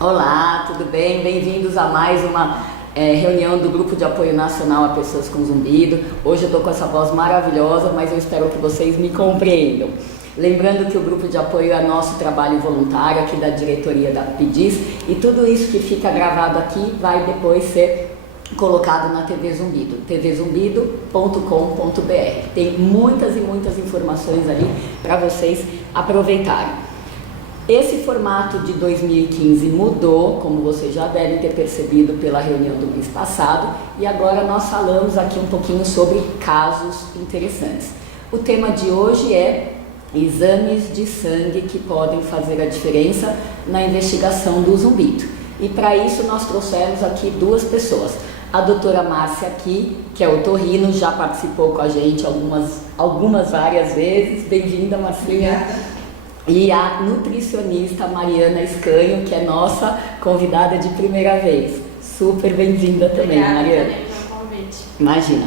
Olá, tudo bem? Bem-vindos a mais uma reunião do Grupo de Apoio Nacional a Pessoas com Zumbido. Hoje eu estou com essa voz maravilhosa, mas eu espero que vocês me compreendam. Lembrando que o Grupo de Apoio é nosso trabalho voluntário aqui da diretoria da PDIS e tudo isso que fica gravado aqui vai depois ser colocado na TV Zumbido, tvzumbido.com.br. Tem muitas e muitas informações ali para vocês aproveitarem. Esse formato de 2015 mudou, como vocês já devem ter percebido pela reunião do mês passado, e agora nós falamos aqui um pouquinho sobre casos interessantes. O tema de hoje é exames de sangue que podem fazer a diferença na investigação do zumbido. E para isso nós trouxemos aqui duas pessoas. A doutora Márcia aqui, que é otorrino, já participou com a gente várias vezes. Bem-vinda, Marcinha. Obrigada. E a nutricionista Mariana Escanho, que é nossa convidada de primeira vez. Super bem-vinda também, Obrigada, Mariana. Obrigada pelo convite. Imagina.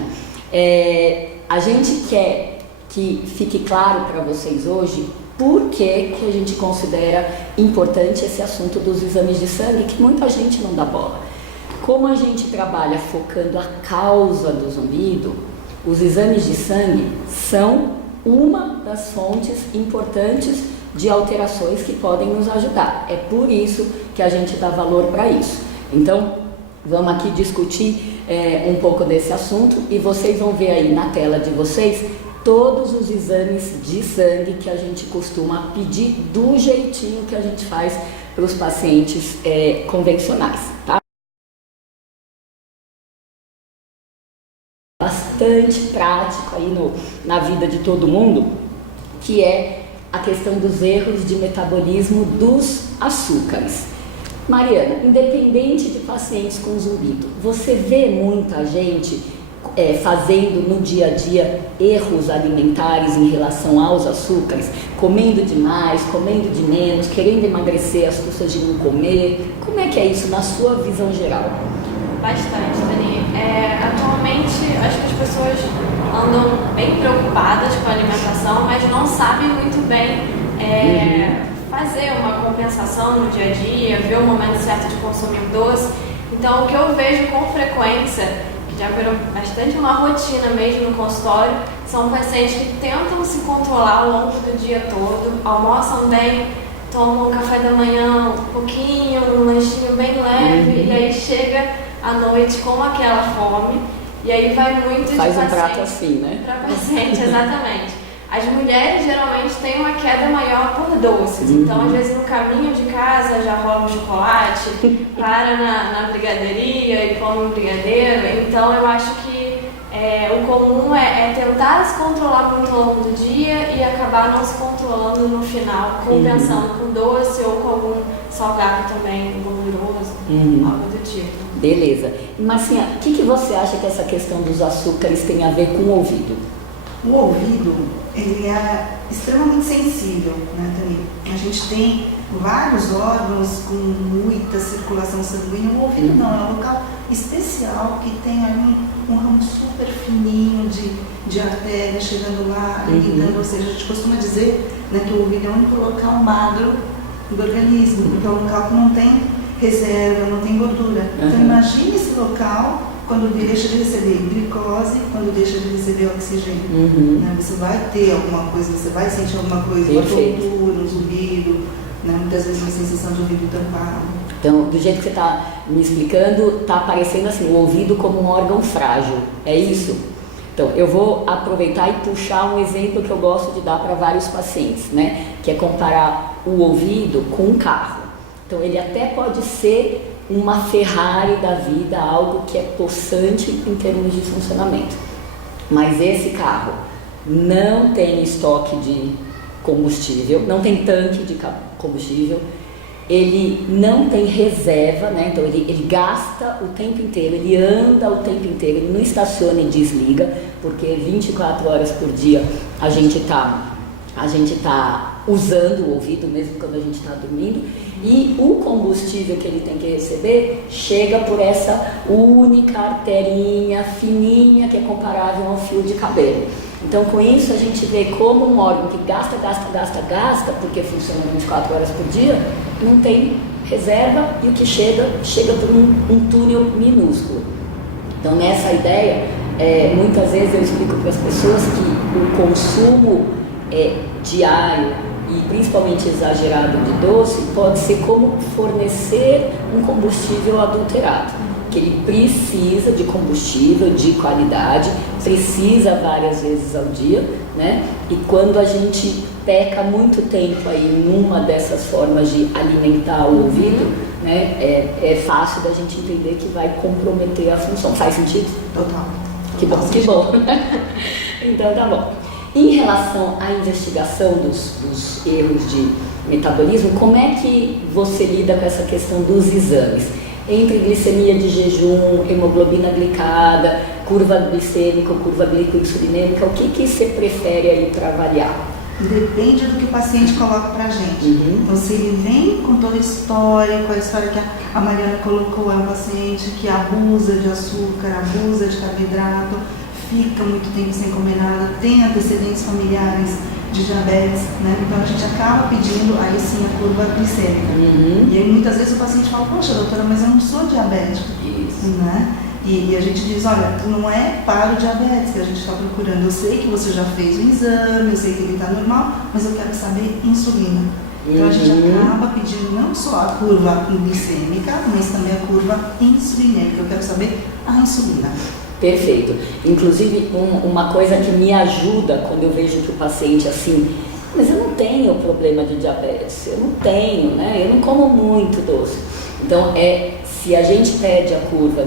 A gente quer que fique claro para vocês hoje por que a gente considera importante esse assunto dos exames de sangue, que muita gente não dá bola. Como a gente trabalha focando a causa do zumbido, os exames de sangue são uma das fontes importantes de alterações que podem nos ajudar. É por isso que a gente dá valor para isso. Então, vamos aqui discutir um pouco desse assunto e vocês vão ver aí na tela de vocês todos os exames de sangue que a gente costuma pedir do jeitinho que a gente faz para os pacientes convencionais, tá? Bastante prático aí na vida de todo mundo, que é a questão dos erros de metabolismo dos açúcares. Mariana, independente de pacientes com zumbido, você vê muita gente fazendo no dia a dia erros alimentares em relação aos açúcares, comendo demais, comendo de menos, querendo emagrecer às custas de não comer. Como é que é isso na sua visão geral? Bastante, Dani. Atualmente, acho que as pessoas andam bem preocupadas com a alimentação, mas não sabem muito bem fazer uma compensação no dia a dia, ver o momento certo de consumir o doce. Então, o que eu vejo com frequência, que já virou bastante uma rotina mesmo no consultório, são pacientes que tentam se controlar ao longo do dia todo, almoçam bem, tomam um café da manhã um pouquinho, um lanchinho bem leve, e aí chega à noite com aquela fome, e aí vai muito Faz de um paciente prato assim, né? para paciente, exatamente. As mulheres geralmente têm uma queda maior por doces, então às vezes no caminho de casa já rola um chocolate, para na brigadeiria e come um brigadeiro. Então eu acho que o comum é tentar se controlar muito ao longo do dia e acabar não se controlando no final, compensando com doce ou com algum salgado também gorduroso, algo do tipo. Beleza. Marcinha, o que você acha que essa questão dos açúcares tem a ver com o ouvido? O ouvido, ele é extremamente sensível, né, Tani? A gente tem vários órgãos com muita circulação sanguínea. O ouvido não, é um local especial que tem ali um ramo super fininho de artéria chegando lá, limitando, ou seja, a gente costuma dizer, né, que o ouvido é o único local magro do organismo, porque é um local que não tem reserva, não tem gordura. Então imagine esse local quando deixa de receber glicose, quando deixa de receber oxigênio. Né? Você vai ter alguma coisa, você vai sentir alguma coisa, uma tontura, um zumbido, né? Muitas vezes uma sensação de ouvido tampado. Então, do jeito que você está me explicando, está aparecendo assim, o ouvido como um órgão frágil, é isso? Então, eu vou aproveitar e puxar um exemplo que eu gosto de dar para vários pacientes, né? Que é comparar o ouvido com um carro. Então, ele até pode ser uma Ferrari da vida, algo que é possante em termos de funcionamento. Mas esse carro não tem estoque de combustível, não tem tanque de combustível, ele não tem reserva, né? Então ele gasta o tempo inteiro, ele anda o tempo inteiro, ele não estaciona e desliga, porque 24 horas por dia a gente tá usando o ouvido, mesmo quando a gente está dormindo, e o combustível que ele tem que receber chega por essa única arterinha fininha que é comparável a um fio de cabelo. Então, com isso, a gente vê como um órgão que gasta, porque funciona 24 horas por dia, não tem reserva e o que chega por um túnel minúsculo. Então, nessa ideia, muitas vezes eu explico para as pessoas que o consumo diário e principalmente exagerado de doce pode ser como fornecer um combustível adulterado, que ele precisa de combustível de qualidade, precisa várias vezes ao dia, né? E quando a gente peca muito tempo aí numa dessas formas de alimentar o ouvido, né, é fácil da gente entender que vai comprometer a função. Faz sentido? Total. Que bom, que bom. Então tá bom. Em relação à investigação dos erros de metabolismo, como é que você lida com essa questão dos exames? Entre glicemia de jejum, hemoglobina glicada, curva glicêmica, curva glicoinsulinêmica, o que você prefere aí para avaliar? Depende do que o paciente coloca pra gente. Então, se ele vem com todo o histórico, a história que a Mariana colocou, é um paciente que abusa de açúcar, abusa de carboidrato, fica muito tempo sem comer nada, tem antecedentes familiares de diabetes, né? Então a gente acaba pedindo aí sim a curva glicêmica. E aí muitas vezes o paciente fala, poxa doutora, mas eu não sou diabético. Isso. Né? E a gente diz, olha, não é para o diabetes que a gente está procurando. Eu sei que você já fez o exame, eu sei que ele está normal, mas eu quero saber insulina. Então a gente acaba pedindo não só a curva glicêmica, mas também a curva insulinêmica. Eu quero saber a insulina. Perfeito. Inclusive, uma coisa que me ajuda quando eu vejo que o paciente assim, mas eu não tenho problema de diabetes, eu não tenho, né? Eu não como muito doce. Então, se a gente pede a curva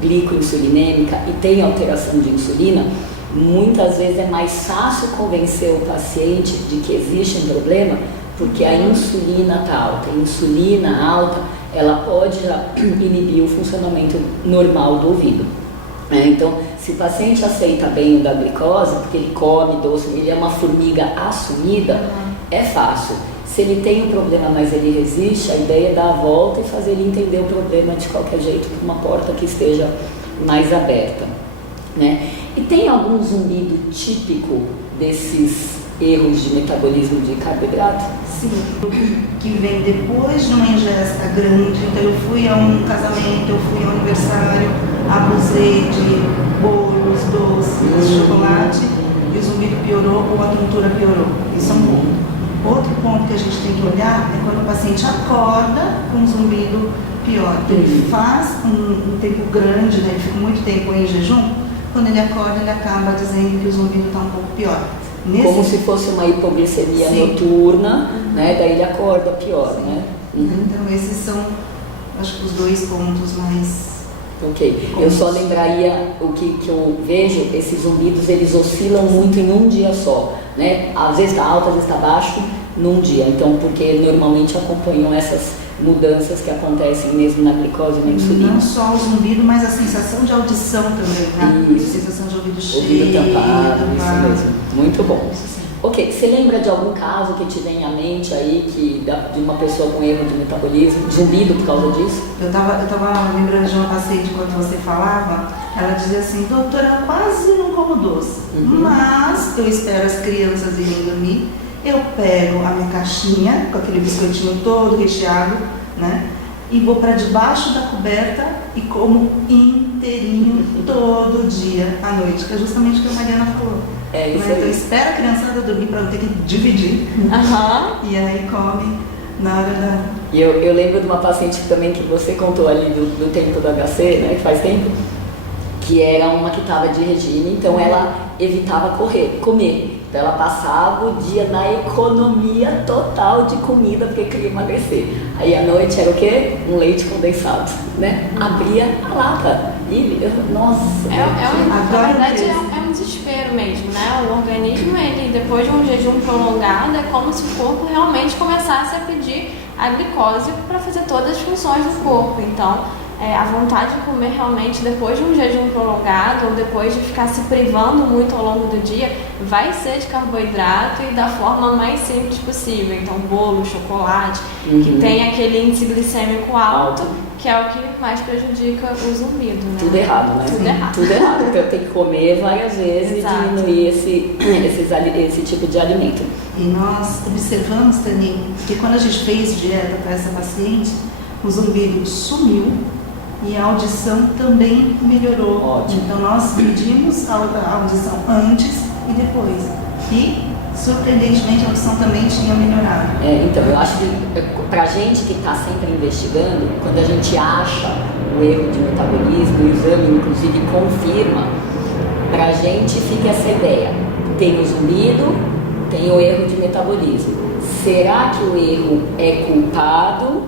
glicoinsulinêmica e tem alteração de insulina, muitas vezes é mais fácil convencer o paciente de que existe um problema, porque a insulina está alta. A insulina alta, ela pode inibir o funcionamento normal do ouvido. Então, se o paciente aceita bem o da glicose, porque ele come doce, ele é uma formiga assumida, é fácil. Se ele tem um problema, mas ele resiste, a ideia é dar a volta e fazer ele entender o problema de qualquer jeito, por uma porta que esteja mais aberta, né? E tem algum zumbido típico desses erros de metabolismo de carboidrato? Sim, que vem depois de uma ingesta grande. Então eu fui a um casamento, eu fui a um aniversário, abusei de bolos, doces, chocolate, e o zumbido piorou ou a tontura piorou. Isso é um ponto. Outro ponto que a gente tem que olhar é quando o paciente acorda com um zumbido pior. Ele faz um tempo grande, né? Ele fica muito tempo em jejum, quando ele acorda ele acaba dizendo que o zumbido está um pouco pior. Como se fosse uma hipoglicemia noturna, né? Daí ele acorda pior, né? Então esses são, acho que os dois pontos mais... Ok, eu só lembraria o que eu vejo, esses zumbidos eles oscilam muito em um dia só, né? Às vezes está alto, às vezes está baixo, num dia. Então, porque normalmente acompanham essas mudanças que acontecem mesmo na glicose e na insulina. Não só o zumbido, mas a sensação de audição também, né? Isso. Sensação de ouvido cheio. Ouvido tampado, isso mesmo. Muito bom. Isso sim. Ok, você lembra de algum caso que te vem à mente aí, de uma pessoa com erro de metabolismo, zumbido por causa disso? Eu tava lembrando de uma paciente quando você falava, ela dizia assim, doutora, eu quase não como doce, mas eu espero as crianças irem dormir, eu pego a minha caixinha, com aquele biscoitinho todo recheado, né? E vou para debaixo da coberta e como inteirinho todo dia à noite, que é justamente o que a Mariana falou. É isso. Então espera a criançada dormir para não ter que dividir. E aí come na hora da... E eu lembro de uma paciente também que você contou ali do tempo do HC, né, que faz tempo, que era uma que estava de regime, então ela evitava comer. Então ela passava o dia na economia total de comida porque queria emagrecer. Aí à noite era o quê? Um leite condensado, né? Abria a lata e, nossa... Na verdade é um desespero mesmo, né? O organismo, ele, depois de um jejum prolongado, é como se o corpo realmente começasse a pedir a glicose para fazer todas as funções do corpo. Então, a vontade de comer realmente depois de um jejum prolongado ou depois de ficar se privando muito ao longo do dia, vai ser de carboidrato e da forma mais simples possível. Então, bolo, chocolate, que tem aquele índice glicêmico alto, que é o que mais prejudica o zumbido, né? Tudo errado, né? Tudo errado. Tudo errado. Então tem que comer várias vezes Exato. E diminuir esse tipo de alimento. E nós observamos também que quando a gente fez dieta para essa paciente, o zumbido sumiu e a audição também melhorou. Ótimo. Então nós medimos a audição antes e depois. E, surpreendentemente, a audição também tinha melhorado. Então, eu acho que pra gente que está sempre investigando, quando a gente acha o erro de metabolismo, o exame inclusive confirma, pra gente fica essa ideia. Tem o zumbido, tem o erro de metabolismo. Será que o erro é culpado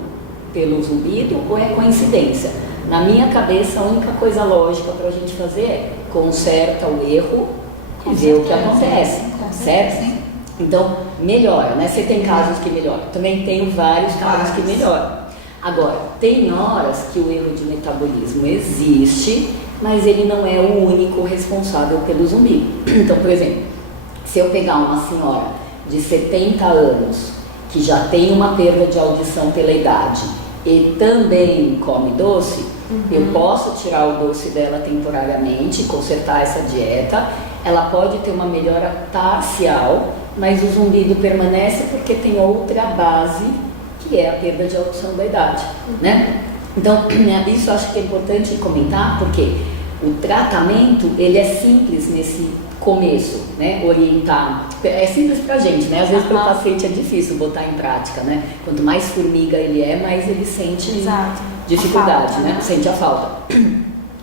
pelo zumbido ou é coincidência? Na minha cabeça, a única coisa lógica pra gente fazer é conserta o erro e ver o que acontece, certo? Sim. Então, melhora, né? Você tem casos que melhoram. Também tenho vários casos que melhoram. Agora, tem horas que o erro de metabolismo existe, mas ele não é o único responsável pelo zumbido. Então, por exemplo, se eu pegar uma senhora de 70 anos que já tem uma perda de audição pela idade e também come doce, eu posso tirar o doce dela temporariamente, consertar essa dieta. Ela pode ter uma melhora parcial, mas o zumbido permanece porque tem outra base, que é a perda de audição da idade, né? Então, isso eu acho que é importante comentar, porque o tratamento, ele é simples nesse começo, né? Orientar. É simples pra gente, né? Às vezes para o paciente é difícil botar em prática, né? Quanto mais formiga ele é, mais ele sente dificuldade, falta, né? Sente a falta.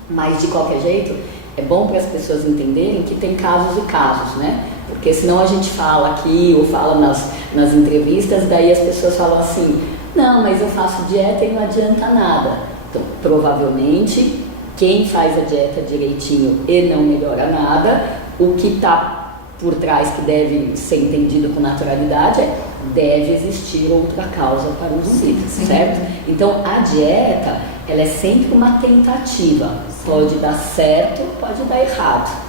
Mas, de qualquer jeito, é bom para as pessoas entenderem que tem casos e casos, né? Porque senão a gente fala aqui ou fala nas entrevistas, daí as pessoas falam assim, não, mas eu faço dieta e não adianta nada. Então, provavelmente, quem faz a dieta direitinho e não melhora nada, o que está por trás, que deve ser entendido com naturalidade, é deve existir outra causa para o zumbido, certo? Então, a dieta, ela é sempre uma tentativa. Pode dar certo, pode dar errado.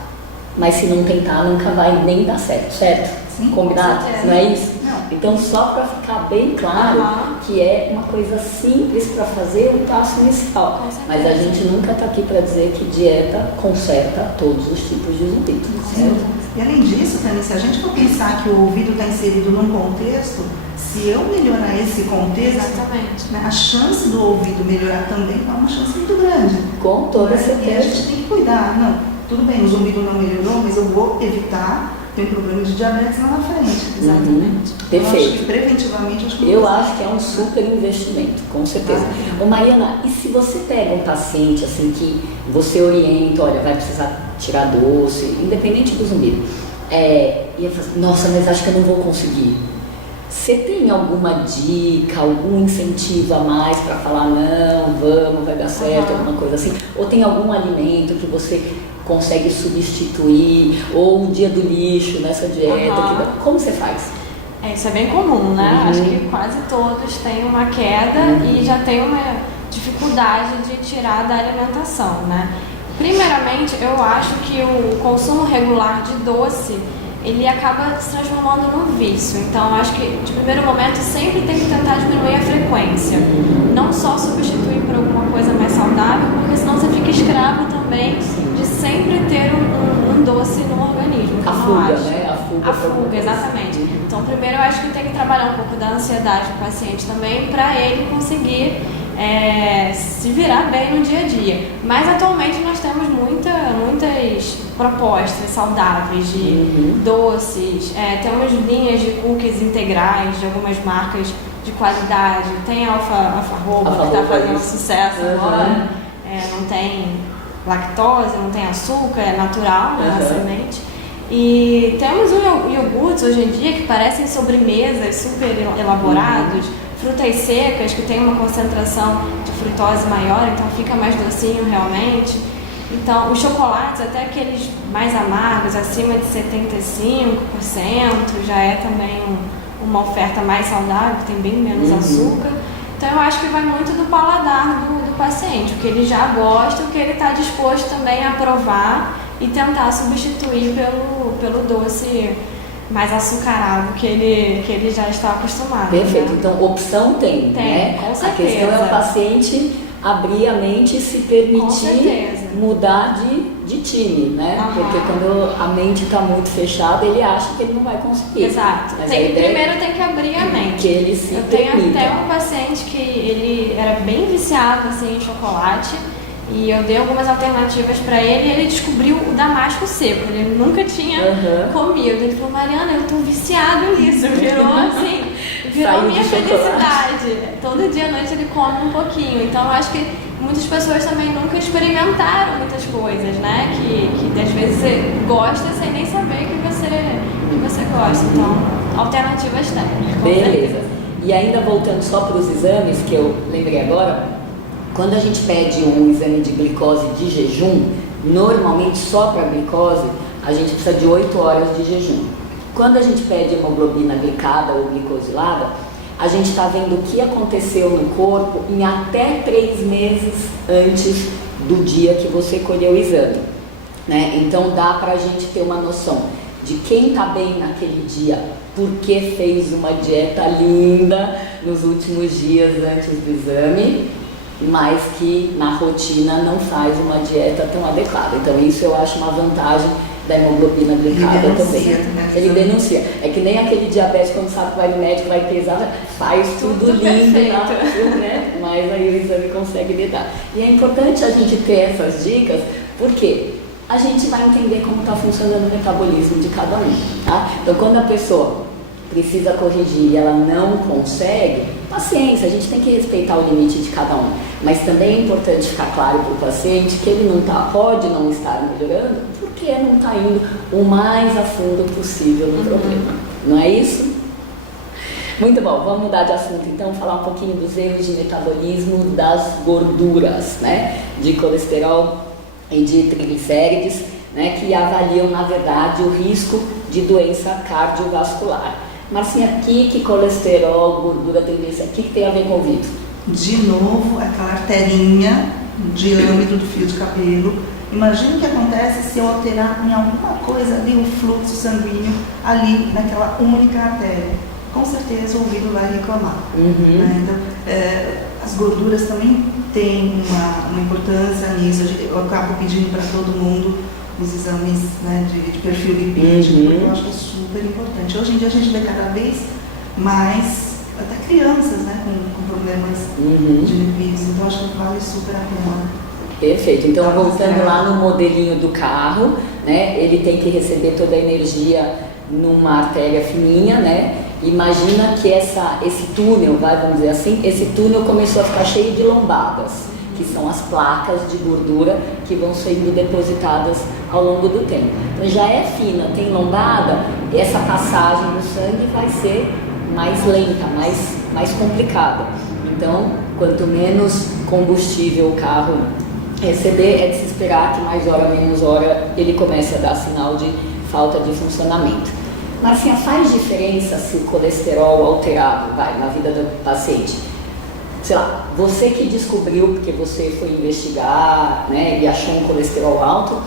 Mas se não tentar, nunca vai nem dar certo, certo? Sim, combinado? Não é isso? Não. Então, só para ficar bem claro que é uma coisa simples para fazer um passo inicial. Mas a gente nunca está aqui para dizer que dieta conserta todos os tipos de zumbido, certo? E além disso, Tânia, se a gente for pensar que o ouvido está inserido num contexto, se eu melhorar esse contexto, Exatamente. né, a chance do ouvido melhorar também é uma chance muito grande. Com toda E a certeza. gente tem que cuidar. Não, tudo bem, o zumbido não melhorou, mas eu vou evitar ter um problema de diabetes lá na frente. Exatamente. Eu acho Perfeito. que preventivamente Eu acho que é um super investimento, com certeza. Ô Mariana, e se você pega um paciente assim que você orienta, olha, vai precisar tirar doce, independente do zumbido, e eu falo, nossa, mas acho que eu não vou conseguir. Você tem alguma dica, algum incentivo a mais para falar, não, vamos, vai dar certo, alguma coisa assim? Ou tem algum alimento que você consegue substituir, ou um dia do lixo nessa dieta, como você faz? Isso é bem comum, né? Acho que quase todos têm uma queda e já tem uma dificuldade de tirar da alimentação, né? Primeiramente, eu acho que o consumo regular de doce, ele acaba se transformando num vício. Então, eu acho que, de primeiro momento, sempre tem que tentar diminuir a frequência. Não só substituir por alguma coisa mais saudável, porque senão você fica escravo também de sempre ter um doce no organismo. A fuga, né? A fuga, exatamente. Então, primeiro, eu acho que tem que trabalhar um pouco da ansiedade do paciente também, para ele conseguir se virar bem no dia a dia. Mas atualmente nós temos muitas propostas saudáveis de doces, temos linhas de cookies integrais de algumas marcas de qualidade, tem a Alfarroba que está fazendo sucesso agora, não tem lactose, não tem açúcar, é natural, né, a semente. E temos iogurtes hoje em dia que parecem sobremesas super elaborados, frutas secas que tem uma concentração de frutose maior, então fica mais docinho realmente. Então, os chocolates, até aqueles mais amargos, acima de 75%, já é também uma oferta mais saudável, que tem bem menos açúcar. Então, eu acho que vai muito do paladar do paciente, o que ele já gosta, o que ele está disposto também a provar e tentar substituir pelo doce mais açucarado que ele já está acostumado. Perfeito, né? então opção tem, né? Com certeza. A questão é o paciente abrir a mente e se permitir mudar de de time, né? Aham. Porque quando a mente está muito fechada, ele acha que ele não vai conseguir. Exato. Mas a ideia Primeiro tem que abrir a mente. que ele se Eu tenho permita. até um paciente que ele era bem viciado assim, em chocolate e eu dei algumas alternativas para ele e ele descobriu o damasco seco. Ele nunca tinha comido. Ele falou, Mariana, eu tô viciado nisso. Virou assim, virou Saiu minha de chocolate. felicidade. Todo dia à noite ele come um pouquinho. Então eu acho que muitas pessoas também nunca experimentaram muitas coisas, né? Que às vezes você gosta sem nem saber que você gosta. Então, alternativas tem. Beleza. E ainda voltando só para os exames, que eu lembrei agora, quando a gente pede um exame de glicose de jejum, normalmente só para glicose, a gente precisa de 8 horas de jejum. Quando a gente pede hemoglobina glicada ou glicosilada, a gente está vendo o que aconteceu no corpo em até 3 meses antes do dia que você colheu o exame, né? Então dá para a gente ter uma noção de quem está bem naquele dia, porque fez uma dieta linda nos últimos dias antes do exame, mas que na rotina não faz uma dieta tão adequada. Então isso eu acho uma vantagem da hemoglobina glicada também. Ele denuncia. É que nem aquele diabético quando sabe que vai no médico, vai pesar, faz tudo lindo, né? Mas aí o exame consegue lidar. E é importante a gente ter essas dicas, porque a gente vai entender como está funcionando o metabolismo de cada um, tá? Então quando a pessoa precisa corrigir e ela não consegue, paciência, a gente tem que respeitar o limite de cada um. Mas também é importante ficar claro para o paciente que ele pode não estar melhorando, porque não está indo o mais a fundo possível no problema. Não é isso? Muito bom, vamos mudar de assunto então, falar um pouquinho dos erros de metabolismo das gorduras, né? De colesterol e de triglicérides, né? Que avaliam, na verdade, o risco de doença cardiovascular. Marcinha, que colesterol, gordura, triglicérides, o que tem a ver com o ouvido? De novo, aquela arterinha, o diâmetro do fio de cabelo. Imagina o que acontece se eu alterar em alguma coisa ali o fluxo sanguíneo ali naquela única artéria. Com certeza o ouvido vai reclamar. Né? Então, as gorduras também têm uma importância nisso. Eu acabo pedindo para todo mundo os exames, né, de perfil lipídico, porque eu acho que é super importante. Hoje em dia a gente vê cada vez mais até crianças, né, com problemas de lipídios, então eu acho que vale super a pena. Perfeito, então voltando lá no modelinho do carro, né, ele tem que receber toda a energia numa artéria fininha, né? Imagina que esse túnel, vamos dizer assim, esse túnel começou a ficar cheio de lombadas, que são as placas de gordura que vão sendo depositadas ao longo do tempo. Então já é fina, tem lombada, essa passagem do sangue vai ser mais lenta, mais complicada. Então, quanto menos combustível o carro receber, é de se esperar que mais hora, menos hora, ele comece a dar sinal de falta de funcionamento. Marcinha, faz diferença se o colesterol alterado vai na vida do paciente? Sei lá, você que descobriu, porque você foi investigar, né, e achou um colesterol alto,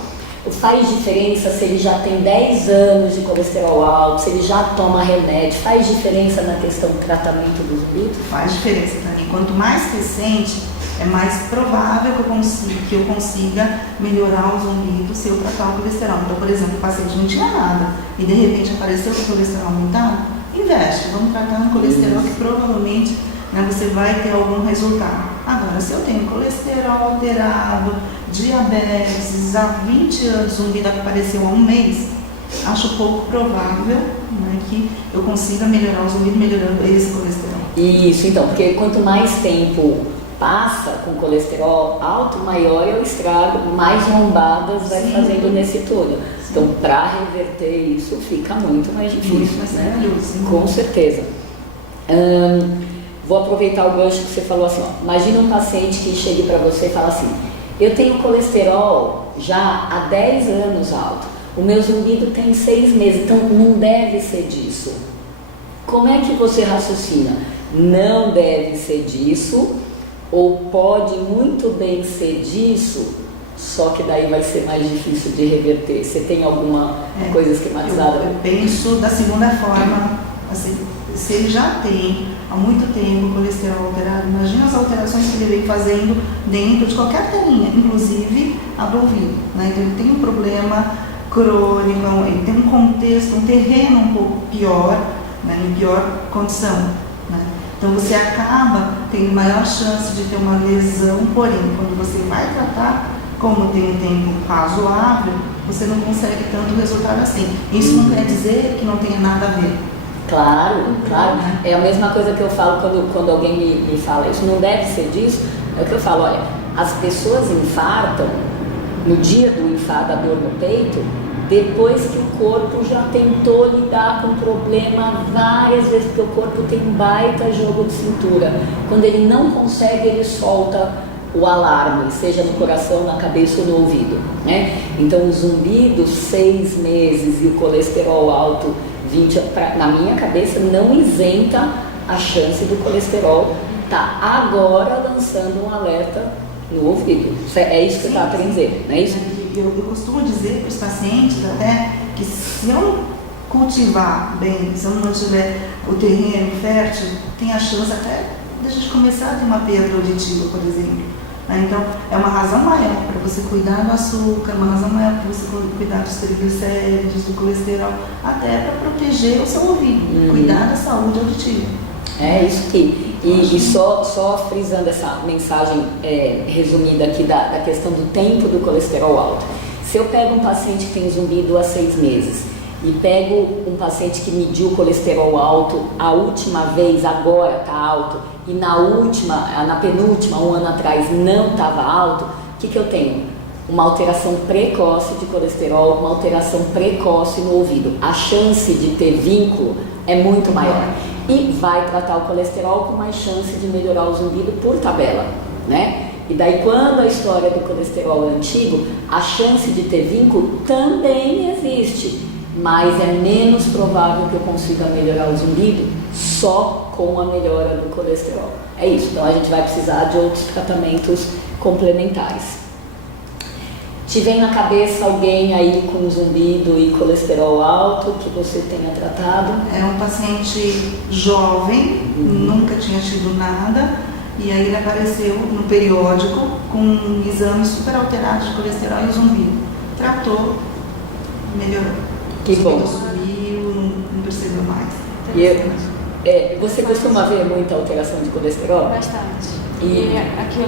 faz diferença se ele já tem 10 anos de colesterol alto, se ele já toma remédio, faz diferença na questão do tratamento do zumbido? Faz diferença também. Quanto mais recente, é mais provável que eu consiga melhorar o zumbido se eu tratar o colesterol. Então, por exemplo, o paciente não tinha nada e de repente apareceu com o colesterol aumentado, investe, vamos tratar no colesterol que provavelmente, né, você vai ter algum resultado. Agora, se eu tenho colesterol alterado, diabetes, há 20 anos, zumbido que apareceu há um mês, acho pouco provável, né, que eu consiga melhorar o zumbido melhorando esse colesterol. Isso, então, porque quanto mais tempo passa com colesterol alto, maior é o estrago, mais lombadas vai fazendo nesse túnel. Então, para reverter isso, fica muito mais difícil, né? Com certeza. Vou aproveitar o gancho que você falou assim, ó, imagina um paciente que chegue para você e fala assim, eu tenho colesterol já há 10 anos alto, o meu zumbido tem 6 meses, então não deve ser disso. Como é que você raciocina? Não deve ser disso, ou pode muito bem ser disso, só que daí vai ser mais difícil de reverter. Você tem alguma coisa esquematizada? Eu penso da segunda forma, assim, se ele já tem há muito tempo o colesterol alterado, imagina as alterações que ele vem fazendo dentro de qualquer artéria, inclusive a do ouvido, né? Então ele tem um problema crônico, ele tem um contexto, um terreno um pouco pior, né? Em pior condição, né? Então você acaba tendo maior chance de ter uma lesão, porém, quando você vai tratar, como tem um tempo razoável, você não consegue tanto resultado assim. Isso não quer dizer que não tenha nada a ver. Claro, claro. É a mesma coisa que eu falo quando alguém me fala, isso não deve ser disso. É o que eu falo, olha, as pessoas infartam no dia do infarto, da dor no peito, depois que o corpo já tentou lidar com o problema várias vezes, porque o corpo tem um baita jogo de cintura. Quando ele não consegue, ele solta o alarme, seja no coração, na cabeça ou no ouvido, né? Então o zumbido 6 meses e o colesterol alto 20, na minha cabeça não isenta a chance do colesterol tá agora lançando um alerta no ouvido. É isso que eu estava querendo dizer, não é isso? Eu costumo dizer para os pacientes até que se eu não cultivar bem, se eu não tiver o terreno fértil, tem a chance até de a gente começar a ter uma perda auditiva, por exemplo. Então, é uma razão maior para você cuidar do açúcar, uma razão maior para você cuidar dos triglicéridos, do colesterol, até para proteger o seu ouvido, cuidar da saúde auditiva. É isso aqui. E só frisando essa mensagem resumida aqui da questão do tempo do colesterol alto. Se eu pego um paciente que tem zumbido há 6 meses e pego um paciente que mediu o colesterol alto a última vez, agora está alto, e na penúltima, um ano atrás, não estava alto, o que eu tenho? Uma alteração precoce de colesterol, uma alteração precoce no ouvido. A chance de ter vínculo é muito maior. E vai tratar o colesterol com mais chance de melhorar o zumbido por tabela, né? E daí, quando a história do colesterol é antigo, a chance de ter vínculo também existe, mas é menos provável que eu consiga melhorar o zumbido só com a melhora do colesterol. É isso, então a gente vai precisar de outros tratamentos complementares. Te vem na cabeça alguém aí com zumbido e colesterol alto que você tenha tratado? É um paciente jovem, nunca tinha tido nada, e aí ele apareceu no periódico com exames super alterados de colesterol e zumbido. Tratou, melhorou. Que bom. Subiu, não percebeu mais. Você costuma ver muita alteração de colesterol? Bastante. E aqui,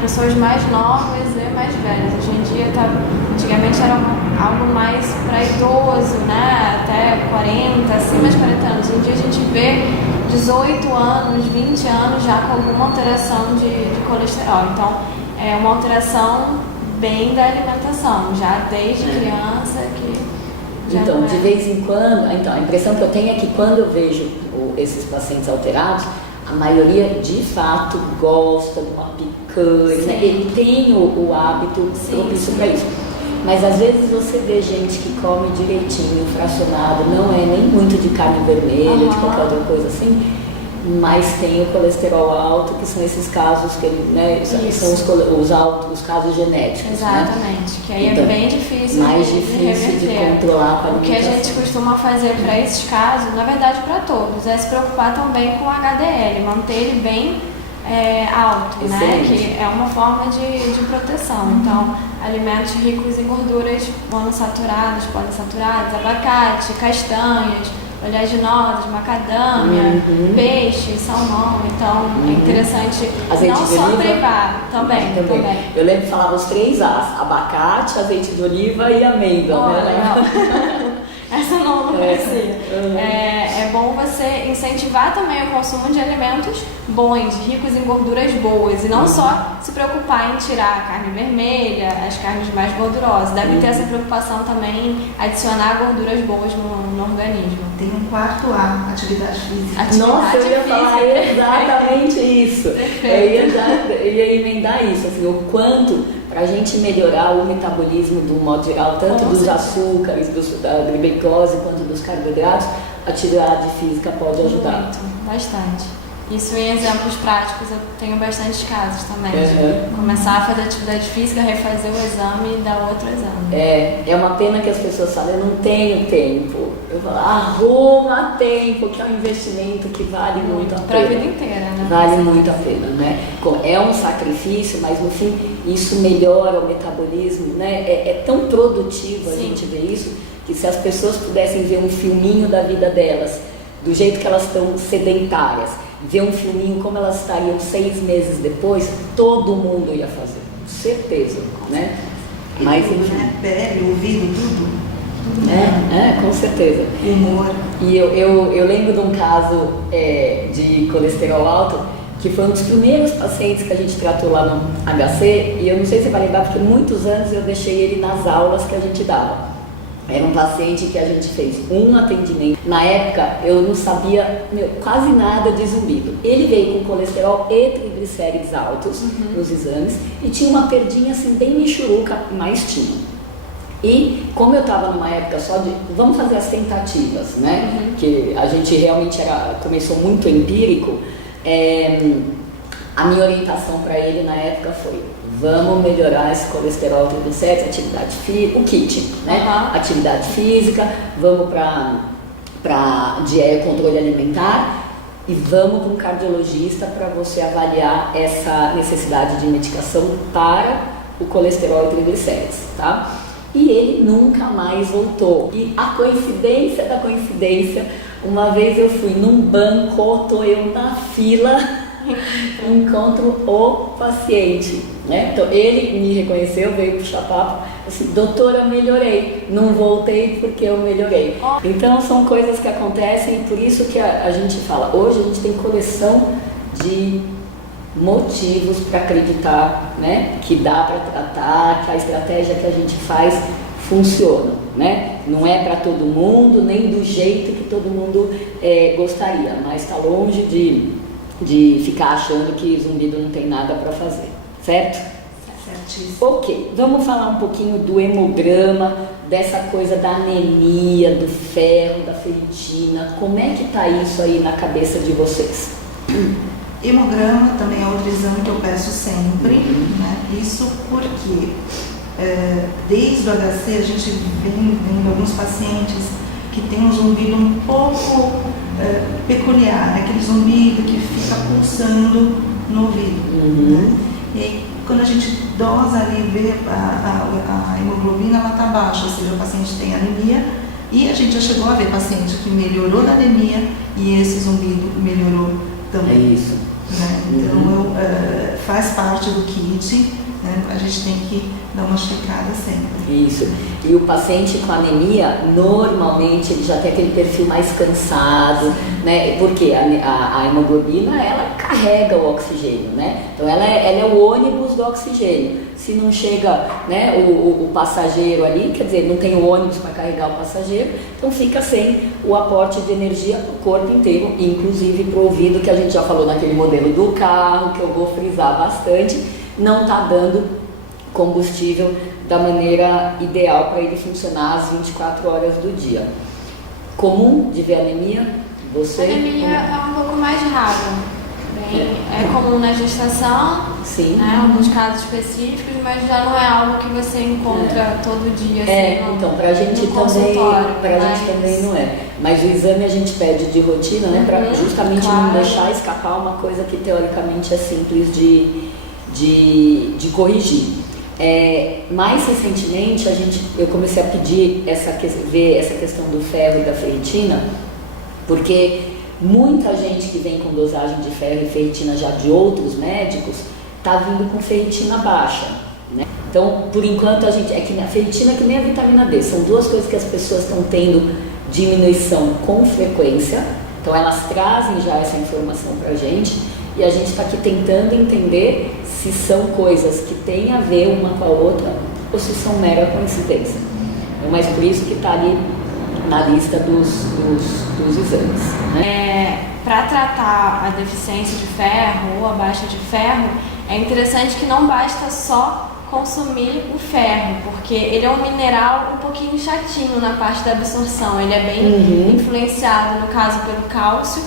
pessoas mais novas e mais velhas. Hoje em dia, antigamente era algo mais para idoso, né? Até 40, acima de 40 anos. Hoje em dia a gente vê 18 anos, 20 anos já com alguma alteração de colesterol. Então, é uma alteração bem da alimentação, já desde criança que... Então, de vez em quando, a impressão que eu tenho é que quando eu vejo esses pacientes alterados, a maioria de fato gosta de uma picanha, né? Ele tem o hábito propício para isso. Mas às vezes você vê gente que come direitinho, fracionado, não é nem muito de carne vermelha, de qualquer outra coisa assim, mas tem o colesterol alto, que são esses casos que ele, né, são os casos genéticos. Exatamente, né? que aí então, é bem difícil mais difícil de controlar para o que a gente costuma fazer para esses casos, na verdade para todos, é se preocupar também com o HDL, manter ele bem alto, né? Que é uma forma de proteção. Então, alimentos ricos em gorduras monossaturadas, poliinsaturadas, abacate, castanhas, oleaginosas, macadâmia, peixe, salmão. Então, é interessante azeite não de só oliva, privar, também. Eu lembro que falava os 3 A's: abacate, azeite de oliva e amêndoa. Essa não conhecia. É bom você incentivar também o consumo de alimentos bons, ricos em gorduras boas, e não só se preocupar em tirar a carne vermelha, as carnes mais gordurosas. Deve ter essa preocupação também em adicionar gorduras boas no organismo. Tem um 4A, atividade física. Nossa, eu ia falar exatamente isso. Eu ia emendar isso, assim, o quanto para a gente melhorar o metabolismo do modo geral, tanto dos açúcares, da glicose, quanto dos carboidratos, a atividade física pode ajudar. Muito, bastante. Isso em exemplos práticos eu tenho bastantes casos também. Uhum. De começar a fazer atividade física, refazer o exame e dar outro exame. É uma pena que as pessoas falam, eu não tenho tempo. Eu falo, arruma tempo, que é um investimento que vale muito a pena. Para a vida inteira, né? Vale muito a pena, né? É um sacrifício, mas no fim isso melhora o metabolismo, né? É tão produtivo a gente ver isso, que se as pessoas pudessem ver um filminho da vida delas, do jeito que elas estão sedentárias, ver um filminho como elas estariam 6 meses depois, todo mundo ia fazer, certeza, né? Mas enfim. Né? Pele, ouvido, tudo. Com certeza. Humor. E eu lembro de um caso de colesterol alto, que foi um dos primeiros pacientes que a gente tratou lá no HC, e eu não sei se você vai lembrar, porque muitos anos eu deixei ele nas aulas que a gente dava. Era um paciente que a gente fez um atendimento. Na época, eu não sabia quase nada de zumbido. Ele veio com colesterol e triglicérides altos nos exames e tinha uma perdinha assim bem michuruca, mas tinha. E como eu estava numa época só de vamos fazer as tentativas, né? Que a gente realmente começou muito empírico, a minha orientação para ele na época foi: vamos melhorar esse colesterol, triglicérides, atividade física, o kit, né? Atividade física, vamos para controle alimentar e vamos para um cardiologista para você avaliar essa necessidade de medicação para o colesterol e triglicérides, tá? E ele nunca mais voltou. E a coincidência da coincidência, uma vez eu fui num banco, tô eu na fila, encontro o paciente, né? Então ele me reconheceu, veio puxar papo, assim, doutora, eu melhorei, não voltei porque eu melhorei. Então são coisas que acontecem, por isso que a gente fala, hoje a gente tem coleção de motivos para acreditar, né, que dá para tratar, que a estratégia que a gente faz funciona, né? Não é para todo mundo, nem do jeito que todo mundo gostaria, mas está longe de ficar achando que zumbido não tem nada para fazer, certo? Certíssimo. Ok, vamos falar um pouquinho do hemograma, dessa coisa da anemia, do ferro, da ferritina. Como é que tá isso aí na cabeça de vocês? Hemograma também é outro exame que eu peço sempre, né? Isso porque desde o HC a gente vem vendo alguns pacientes que têm um zumbido um pouco peculiar, né? Aquele zumbido que fica pulsando no ouvido. Né? E aí, quando a gente dosa ali, vê a hemoglobina, ela está baixa, ou seja, o paciente tem anemia, e a gente já chegou a ver paciente que melhorou da anemia e esse zumbido melhorou também. É isso. Né? Então faz parte do kit, né? A gente tem que dar uma checada sempre. Isso. E o paciente com anemia, normalmente ele já tem aquele perfil mais cansado, né? Porque a hemoglobina, ela carrega o oxigênio, né? Então ela é o ônibus do oxigênio. Se não chega, né, o passageiro ali, quer dizer, não tem o ônibus para carregar o passageiro, então fica sem o aporte de energia para o corpo inteiro, inclusive para o ouvido, que a gente já falou naquele modelo do carro, que eu vou frisar bastante, não está dando combustível da maneira ideal para ele funcionar às 24 horas do dia. Comum de ver anemia? Você? Anemia é um pouco mais raro. É comum na gestação, sim, né, alguns casos específicos, mas já não é algo que você encontra todo dia. Assim, então pra gente também não é. Mas o exame a gente pede de rotina, né, para justamente não deixar escapar uma coisa que teoricamente é simples de corrigir. Mais recentemente eu comecei a pedir ver essa questão do ferro e da ferritina, porque muita gente que vem com dosagem de ferro e ferritina já de outros médicos está vindo com ferritina baixa, né? Então, por enquanto, a ferritina é que nem a vitamina D, são duas coisas que as pessoas estão tendo diminuição com frequência, então elas trazem já essa informação para a gente e a gente está aqui tentando entender se são coisas que têm a ver uma com a outra ou se são mera coincidência. Mas por isso que está ali na lista dos exames, né? Para tratar a deficiência de ferro ou a baixa de ferro, é interessante que não basta só consumir o ferro, porque ele é um mineral um pouquinho chatinho na parte da absorção, ele é bem influenciado, no caso, pelo cálcio,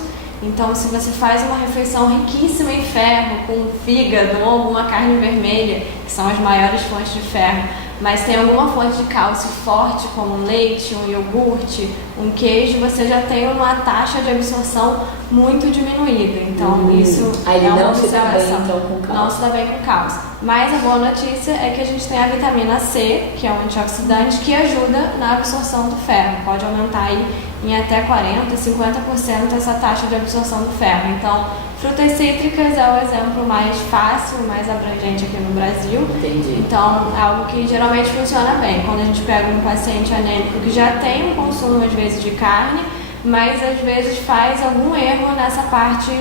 Então, se você faz uma refeição riquíssima em ferro, com fígado ou alguma carne vermelha, que são as maiores fontes de ferro, mas tem alguma fonte de cálcio forte, como um leite, um iogurte, um queijo, você já tem uma taxa de absorção muito diminuída. Então, isso aí é uma não se dá bem, observação. então, com cálcio. Não se dá bem com cálcio. Mas a boa notícia é que a gente tem a vitamina C, que é um antioxidante, que ajuda na absorção do ferro. Pode aumentar aí em até 40%, 50% essa taxa de absorção do ferro. Então, frutas cítricas é o exemplo mais fácil, mais abrangente aqui no Brasil. Entendi. Então, é algo que geralmente funciona bem. Quando a gente pega um paciente anêmico que já tem um consumo, às vezes, de carne, mas às vezes faz algum erro nessa parte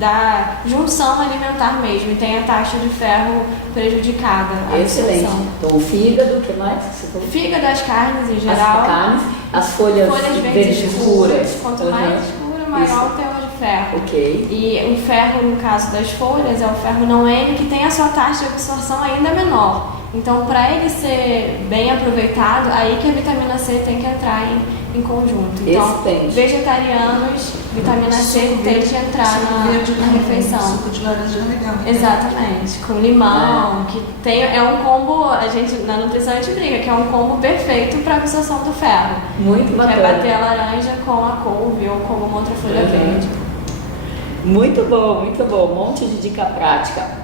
da junção alimentar mesmo e tem a taxa de ferro prejudicada. Excelente. Então, o fígado, o que mais? Fígado, as carnes em geral. As carnes, as folhas verdes escuras. Quanto mais escura, maior o teor de ferro. Ok. E o ferro, no caso das folhas, é o ferro não N, que tem a sua taxa de absorção ainda menor. Então, para ele ser bem aproveitado, aí que a vitamina C tem que entrar em conjunto. Então, vegetarianos, vitamina C tem que entrar na refeição. Suco de laranja é legal. Exatamente, com limão, que é um combo, a gente na nutrição a gente brinca, que é um combo perfeito para absorção do ferro. Muito bacana. Que é bater a laranja com a couve ou com alguma outra folha verde. Muito bom, muito bom. Um monte de dica prática.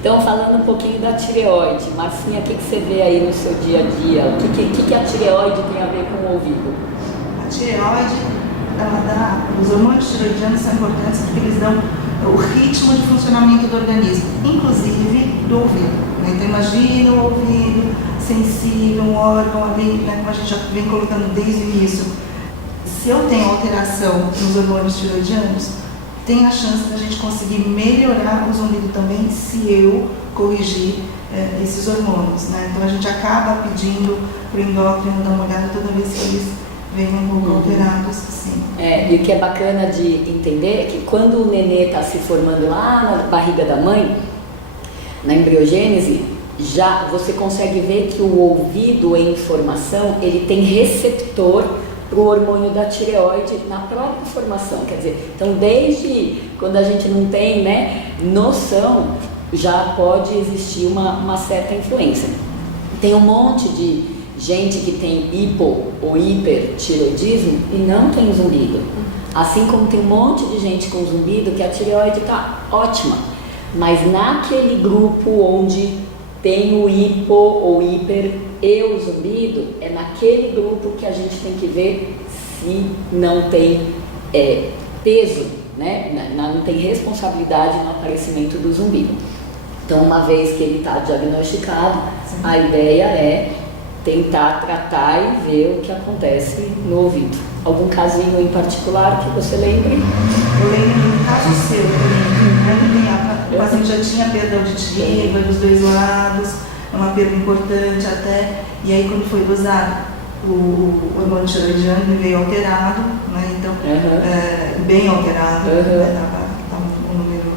Então, falando um pouquinho da tireoide, Marcinha, o que você vê aí no seu dia a dia? O que a tireoide tem a ver com o ouvido? A tireoide, os hormônios tireoidianos são importantes porque eles dão o ritmo de funcionamento do organismo, inclusive do ouvido. Né? Então, imagina o ouvido sensível, um órgão ali, né, como a gente já vem colocando desde o início. Se eu tenho alteração nos hormônios tireoidianos, tem a chance da gente conseguir melhorar o zumbido também se eu corrigir esses hormônios, né? Então a gente acaba pedindo para o endócrino dar uma olhada toda vez que eles vêm um pouco alterados, assim. E o que é bacana de entender é que quando o nenê está se formando lá na barriga da mãe, na embriogênese, já você consegue ver que o ouvido em formação, ele tem receptor para o hormônio da tireoide na própria formação, quer dizer, então desde quando a gente não tem, né, noção, já pode existir uma certa influência. Tem um monte de gente que tem hipo ou hipertireoidismo e não tem zumbido, assim como tem um monte de gente com zumbido que a tireoide está ótima, mas naquele grupo onde tem o hipo ou hiper e o zumbido, é naquele grupo que a gente tem que ver se não tem peso, né? Não tem responsabilidade no aparecimento do zumbido. Então, uma vez que ele está diagnosticado, a ideia é tentar tratar e ver o que acontece no ouvido. Algum casinho em particular que você lembre? Eu lembro do caso seu, o paciente já tinha perda auditiva dos dois lados, é uma perda importante até, e aí quando foi dosado o hormônio tireoidiano, ele veio alterado, né? Então, bem alterado, né? Tava um número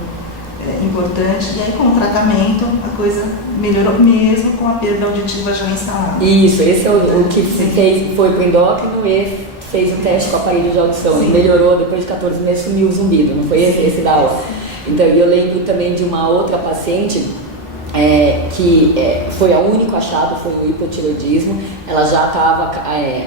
importante, e aí com o tratamento a coisa melhorou mesmo com a perda auditiva já instalada. Isso, esse é o que foi para o endócrino e fez o teste com o aparelho de audição. Ele melhorou, depois de 14 meses sumiu o zumbido, não foi esse da aula. Então, eu lembro também de uma outra paciente que foi a único achado, foi o hipotireoidismo. Ela já estava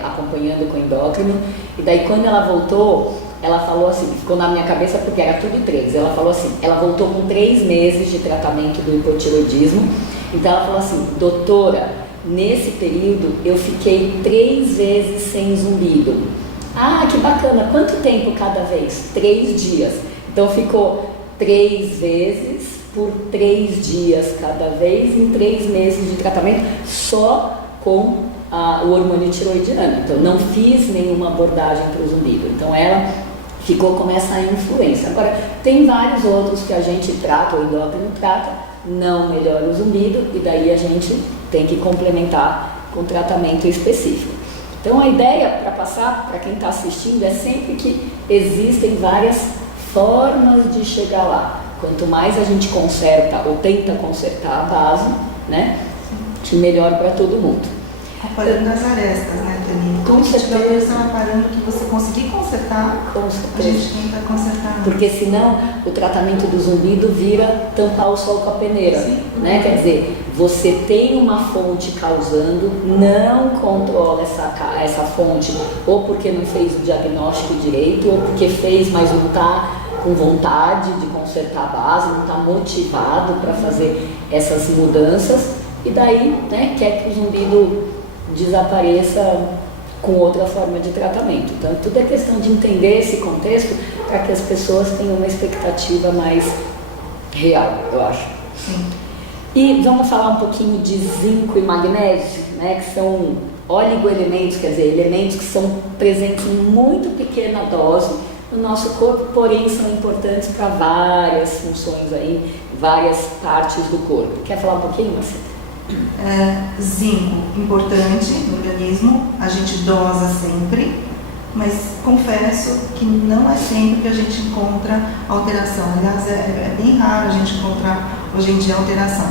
acompanhando com o endócrino, e daí quando ela voltou, ela falou assim, ficou na minha cabeça porque era tudo 3, ela falou assim, ela voltou com 3 meses de tratamento do hipotireoidismo, então ela falou assim, doutora, nesse período eu fiquei 3 vezes sem zumbido. Ah, que bacana, quanto tempo cada vez? 3 dias, então ficou 3 vezes por 3 dias cada vez, em 3 meses de tratamento, só com o hormônio tireoidiano. Então, não fiz nenhuma abordagem para o zumbido. Então, ela ficou com essa influência. Agora, tem vários outros que a gente trata, o endócrino trata, não melhora o zumbido, e daí a gente tem que complementar com tratamento específico. Então, a ideia para passar para quem está assistindo é sempre que existem várias formas de chegar lá. Quanto mais a gente conserta ou tenta consertar a base, né, melhor para todo mundo. Aparando as arestas, né, Tani? Com Se tiver certeza. uma aparando que você conseguir consertar, Com a certeza. gente tenta consertar. Porque senão o tratamento do zumbido vira tampar o sol com a peneira, Sim. né? Quer dizer, você tem uma fonte causando, não controla essa fonte, ou porque não fez o diagnóstico direito, ou porque fez, mas não está com vontade de consertar a base, não está motivado para fazer essas mudanças, e daí, né, quer que o zumbido desapareça com outra forma de tratamento. Então, tudo é questão de entender esse contexto para que as pessoas tenham uma expectativa mais real, eu acho. Sim. E vamos falar um pouquinho de zinco e magnésio, né, que são oligoelementos, quer dizer, elementos que são presentes em muito pequena dose no nosso corpo, porém são importantes para várias funções aí, várias partes do corpo. Quer falar um pouquinho, Marcela? Zinco, importante no organismo, a gente dosa sempre, mas confesso que não é sempre que a gente encontra alteração. Aliás, é bem raro a gente encontrar hoje em dia alteração.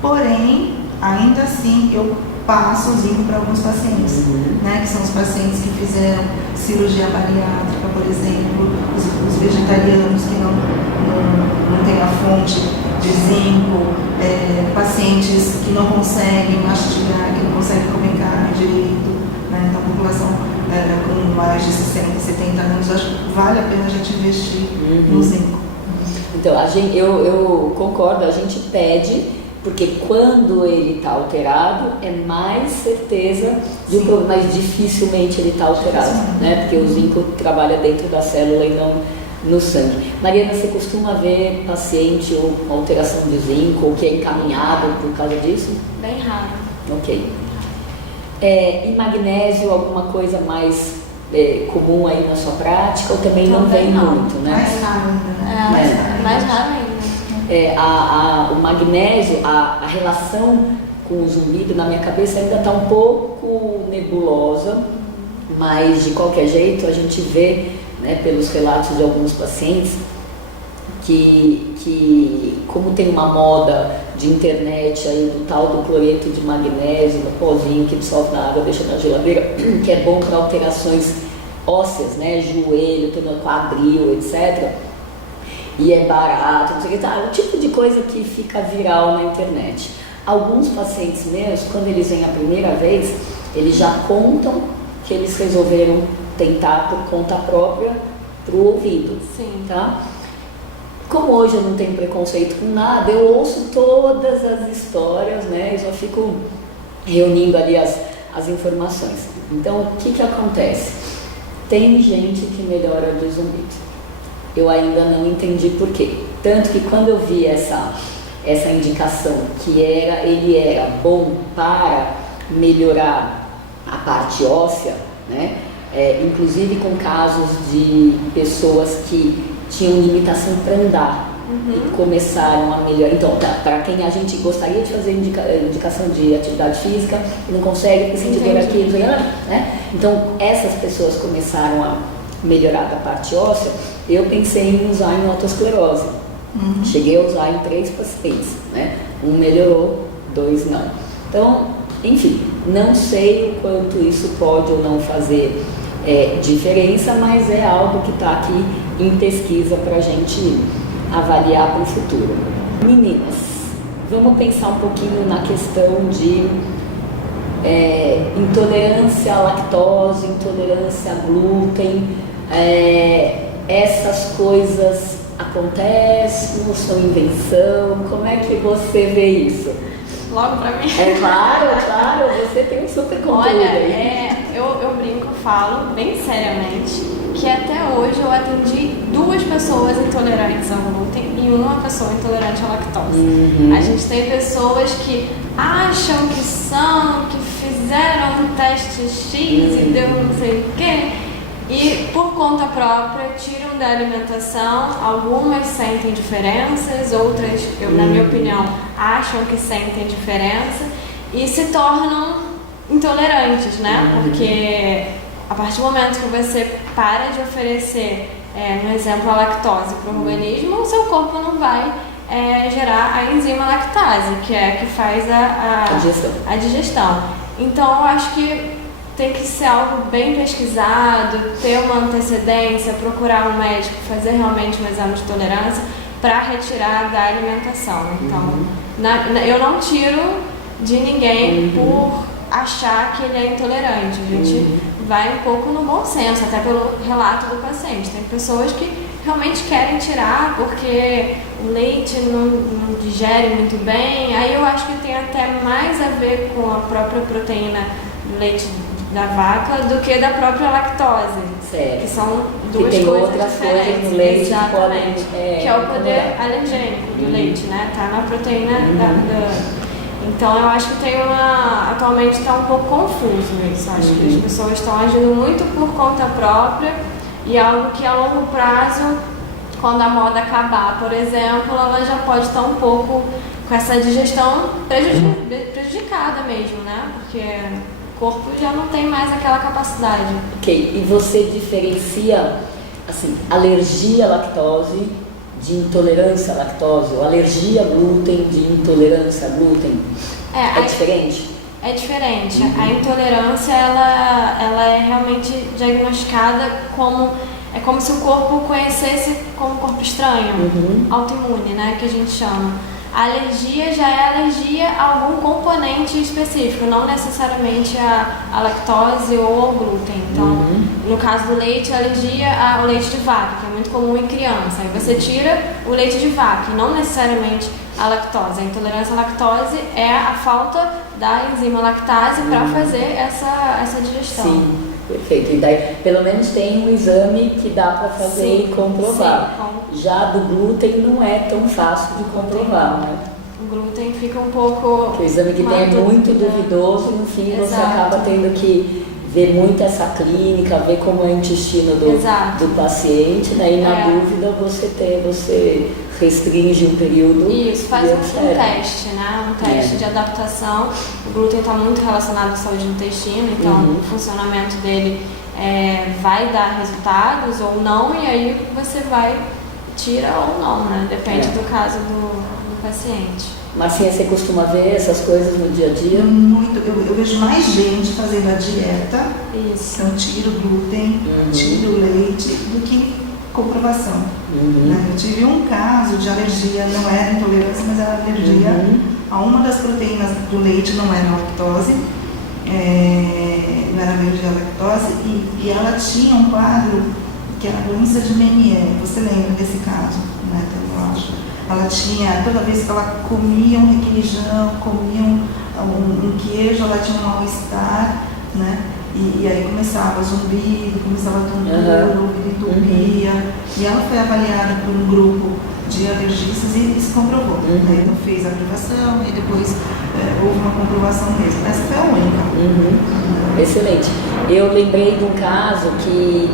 Porém, ainda assim, eu passo o zinco para alguns pacientes, né, que são os pacientes que fizeram cirurgia bariátrica, por exemplo, os vegetarianos que não têm a fonte de zinco, pacientes que não conseguem mastigar, que não conseguem comer carne direito, né? Então a população com mais de 60, 70 anos, acho que vale a pena a gente investir no zinco. Então, eu concordo, a gente pede, porque quando ele está alterado, é mais certeza de um problema, mas dificilmente ele está alterado, né? Porque o zinco trabalha dentro da célula e não no sangue. Mariana, você costuma ver paciente ou com alteração de zinco, ou que é encaminhado por causa disso? Bem raro. Ok. E magnésio, alguma coisa mais comum aí na sua prática, ou também não vem muito, né? Mais raro ainda, né? Mais raro ainda. O magnésio, a relação com o zumbido, na minha cabeça ainda está um pouco nebulosa, mas de qualquer jeito a gente vê, né, pelos relatos de alguns pacientes que como tem uma moda de internet aí do tal do cloreto de magnésio, no pozinho que dissolve na água, deixa na geladeira, que é bom para alterações ósseas, né, joelho, quadril, etc. E é barato, não sei o que, o tipo de coisa que fica viral na internet. Alguns pacientes meus, quando eles vêm a primeira vez, eles já contam que eles resolveram tentar por conta própria para o ouvido. Sim. Tá? Como hoje eu não tenho preconceito com nada, eu ouço todas as histórias, né? E só fico reunindo ali as informações. Então, o que acontece? Tem gente que melhora de zumbido. Eu ainda não entendi por quê. Tanto que quando eu vi essa indicação que ele era bom para melhorar a parte óssea, né? Inclusive com casos de pessoas que tinham limitação para andar e começaram a melhorar. Então, para quem a gente gostaria de fazer indicação de atividade física e não consegue, porque sente dor aqui, né? Então, essas pessoas começaram a melhorar da parte óssea. Eu pensei em usar em autoesclerose. Cheguei a usar em 3 pacientes, né? Um melhorou, 2 não. Então, enfim, não sei o quanto isso pode ou não fazer diferença, mas é algo que está aqui em pesquisa para a gente avaliar para o futuro. Meninas, vamos pensar um pouquinho na questão de intolerância à lactose, intolerância a glúten. Essas coisas acontecem ou são invenção? Como é que você vê isso? Logo pra mim? Claro, você tem um super conteúdo. Olha, eu brinco, falo bem seriamente que até hoje eu atendi 2 pessoas intolerantes ao glúten e 1 pessoa intolerante à lactose. A gente tem pessoas que acham que são, que fizeram um teste X e deu não sei o quê, e por conta própria tiram da alimentação. Algumas sentem diferenças, outras, na minha opinião, acham que sentem diferença e se tornam intolerantes, né? Porque a partir do momento que você para de oferecer, no exemplo, a lactose para o organismo, o seu corpo não vai gerar a enzima lactase, que é a que faz a digestão. Então eu acho que tem que ser algo bem pesquisado, ter uma antecedência, procurar um médico, fazer realmente um exame de tolerância para retirar da alimentação. Então, eu não tiro de ninguém por achar que ele é intolerante. A gente vai um pouco no bom senso, até pelo relato do paciente. Tem pessoas que realmente querem tirar porque o leite não digere muito bem. Aí eu acho que tem até mais a ver com a própria proteína do leite da vaca do que da própria lactose. Certo. Que são duas tem coisas outras diferentes. Coisas no leite Exatamente. Que é o poder alergênico do leite, né? Tá na proteína Então eu acho que atualmente está um pouco confuso isso. Acho que as pessoas estão agindo muito por conta própria e algo que a longo prazo, quando a moda acabar, por exemplo, ela já pode estar um pouco com essa digestão prejudicada mesmo, né? Porque o corpo já não tem mais aquela capacidade. Ok, e você diferencia, assim, alergia à lactose de intolerância à lactose, ou alergia a glúten de intolerância a glúten? É diferente? É diferente. A intolerância, ela é realmente diagnosticada como... É como se o corpo conhecesse como um corpo estranho, autoimune, né, que a gente chama. A alergia já é alergia a algum componente específico, não necessariamente a lactose ou ao glúten. Então, no caso do leite, a alergia ao leite de vaca, que é muito comum em criança. Aí você tira o leite de vaca, e não necessariamente a lactose. A intolerância à lactose é a falta da enzima lactase para fazer essa digestão. Sim. Perfeito, e daí pelo menos tem um exame que dá para fazer e comprovar. Já do glúten não é tão fácil de comprovar, né? O glúten fica um pouco... Porque o exame que tem é muito duvidoso e no fim você acaba tendo que ver muito essa clínica, ver como é o intestino do paciente, né? E na dúvida você restringe um período. Isso, faz um teste, né? Um teste de adaptação. O glúten está muito relacionado à saúde do intestino, então o funcionamento dele vai dar resultados ou não, e aí você tira ou não, né? Depende do caso do paciente. Marcinha, você costuma ver essas coisas no dia a dia? Muito. Eu vejo mais gente fazendo a dieta. Isso. Então tiro o glúten, tiro o leite, do que comprovação. Né? Eu tive um caso de alergia, não era intolerância, mas era alergia a uma das proteínas do leite, não era lactose, não era alergia à lactose, e ela tinha um quadro que era doença de Meniere. Você lembra desse caso, né? Eu acho. Ela tinha, toda vez que ela comia um requeijão, comia um queijo, ela tinha um mal-estar, né? E aí começava zumbido, começava tontura, o ouvido entupia. E ela foi avaliada por um grupo de alergistas e se comprovou. Aí então fez a privação e depois houve uma comprovação mesmo. Essa foi a única. Excelente. Eu lembrei de um caso que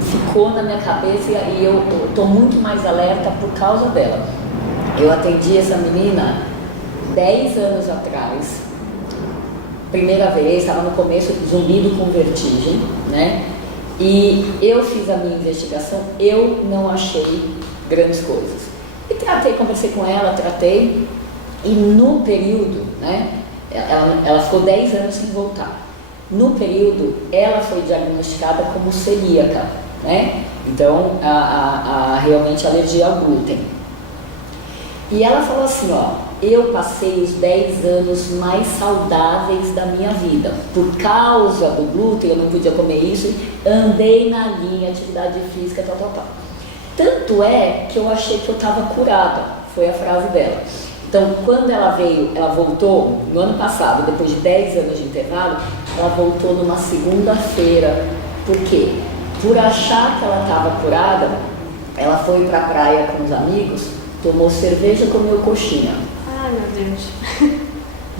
ficou na minha cabeça e eu estou muito mais alerta por causa dela. Eu atendi essa menina 10 anos atrás, primeira vez, estava no começo, zumbido com vertigem, né? E eu fiz a minha investigação, eu não achei grandes coisas. E conversei com ela, tratei, e no período, né? Ela ficou 10 anos sem voltar. No período, ela foi diagnosticada como celíaca, né? Então, realmente alergia ao glúten. E ela falou assim, eu passei os 10 anos mais saudáveis da minha vida. Por causa do glúten, eu não podia comer isso, andei na linha, atividade física, tal. Tanto é que eu achei que eu estava curada, foi a frase dela. Então, quando ela veio, ela voltou no ano passado, depois de 10 anos de intervalo, ela voltou numa segunda-feira. Por quê? Por achar que ela estava curada, ela foi para a praia com os amigos, tomou cerveja, comeu coxinha. Ai, meu Deus.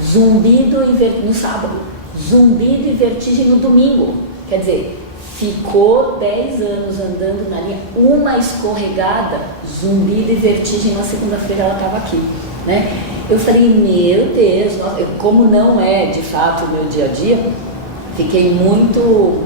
Zumbido no sábado, zumbido e vertigem no domingo. Quer dizer, ficou 10 anos andando na linha, uma escorregada, zumbido e vertigem, na segunda-feira ela estava aqui. Né? Eu falei, meu Deus, como não é de fato o meu dia a dia, fiquei muito,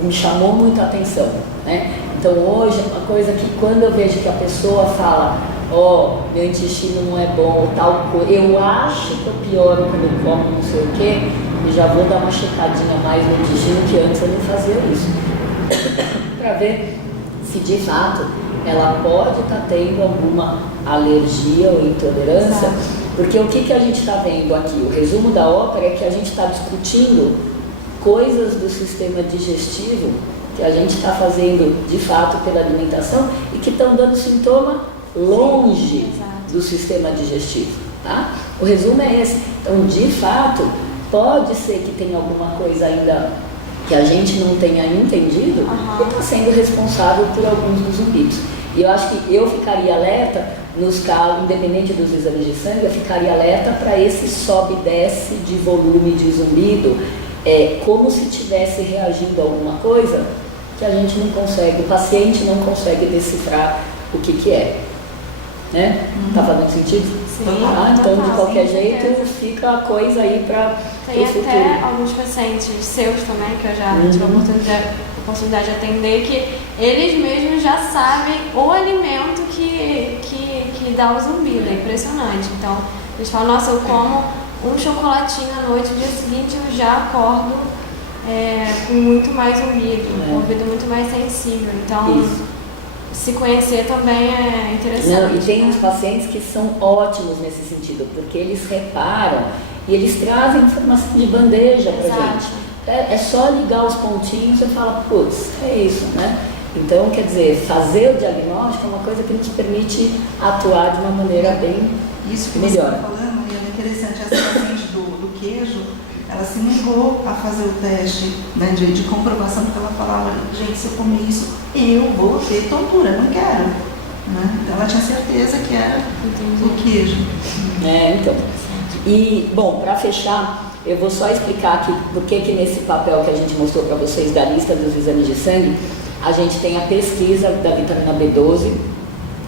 me chamou muito a atenção, né? Então hoje, uma coisa que quando eu vejo que a pessoa fala, ó, meu intestino não é bom, tal coisa, eu acho que eu pioro quando eu como não sei o quê, e já vou dar uma checadinha mais no intestino, que antes eu não fazia isso, para ver se de fato ela pode estar tendo alguma alergia ou intolerância. Exato. Porque o que a gente está vendo aqui? O resumo da ópera é que a gente está discutindo coisas do sistema digestivo que a gente está fazendo de fato pela alimentação e que estão dando sintoma longe do sistema digestivo, tá? O resumo é esse. Então, de fato, pode ser que tenha alguma coisa ainda que a gente não tenha entendido e está sendo responsável por alguns dos zumbidos. E eu acho que eu ficaria alerta nos casos, independente dos exames de sangue, eu ficaria alerta para esse sobe e desce de volume de zumbido, como se estivesse reagindo a alguma coisa que a gente não consegue, o paciente não consegue decifrar o que é. Né? Tá fazendo sentido? Sim, então de qualquer sim, jeito fica a coisa aí para tem o futuro. até alguns pacientes seus também, que eu já tive a oportunidade de atender, que eles mesmos já sabem o alimento que dá o zumbido, é impressionante. Então, eles falam, nossa, eu como um chocolatinho à noite, no dia seguinte eu já acordo com muito mais zumbido, com o ouvido muito mais sensível. Então, se conhecer também é interessante. Não, e tem uns pacientes que são ótimos nesse sentido, porque eles reparam e eles trazem informação de bandeja pra gente. É só ligar os pontinhos e fala, putz, é isso, né? Então, quer dizer, fazer o diagnóstico é uma coisa que nos permite atuar de uma maneira bem isso que melhor. Você está falando, Mariana, é interessante. Essa paciente do queijo, ela se negou a fazer o teste, né, de comprovação, porque ela falava, gente, se eu comer isso, eu vou ter tontura, eu não quero. Né? Então ela tinha certeza que era o queijo. Então. E, bom, para fechar, eu vou só explicar aqui por que nesse papel que a gente mostrou para vocês da lista dos exames de sangue, a gente tem a pesquisa da vitamina B12,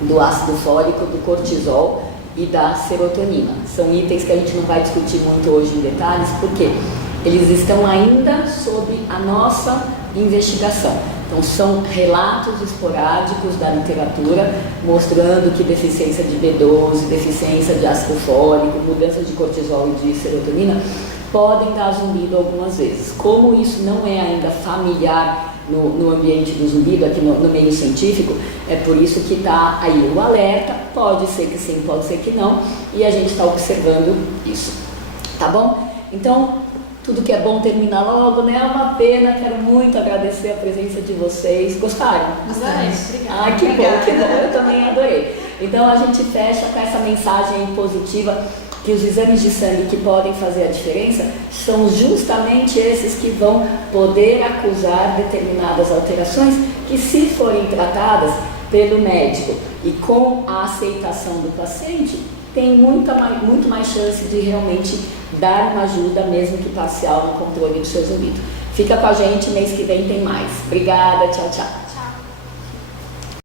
do ácido fólico, do cortisol e da serotonina. São itens que a gente não vai discutir muito hoje em detalhes, porque eles estão ainda sob a nossa investigação. Então, são relatos esporádicos da literatura mostrando que deficiência de B12, deficiência de ácido fólico, mudança de cortisol e de serotonina podem dar zumbido algumas vezes. Como isso não é ainda familiar no ambiente do zumbido, aqui no meio científico, é por isso que está aí o alerta, pode ser que sim, pode ser que não, e a gente está observando isso, tá bom? Então, tudo que é bom termina logo, né? É uma pena, quero muito agradecer a presença de vocês. Gostaram? Adorei, obrigada. Ah, que bom, eu também adorei. Então a gente fecha com essa mensagem positiva que os exames de sangue que podem fazer a diferença são justamente esses que vão poder acusar determinadas alterações que, se forem tratadas pelo médico e com a aceitação do paciente, tem muito mais chance de realmente dar uma ajuda, mesmo que parcial, no controle do seu zumbido. Fica com a gente, mês que vem tem mais. Obrigada, tchau, tchau.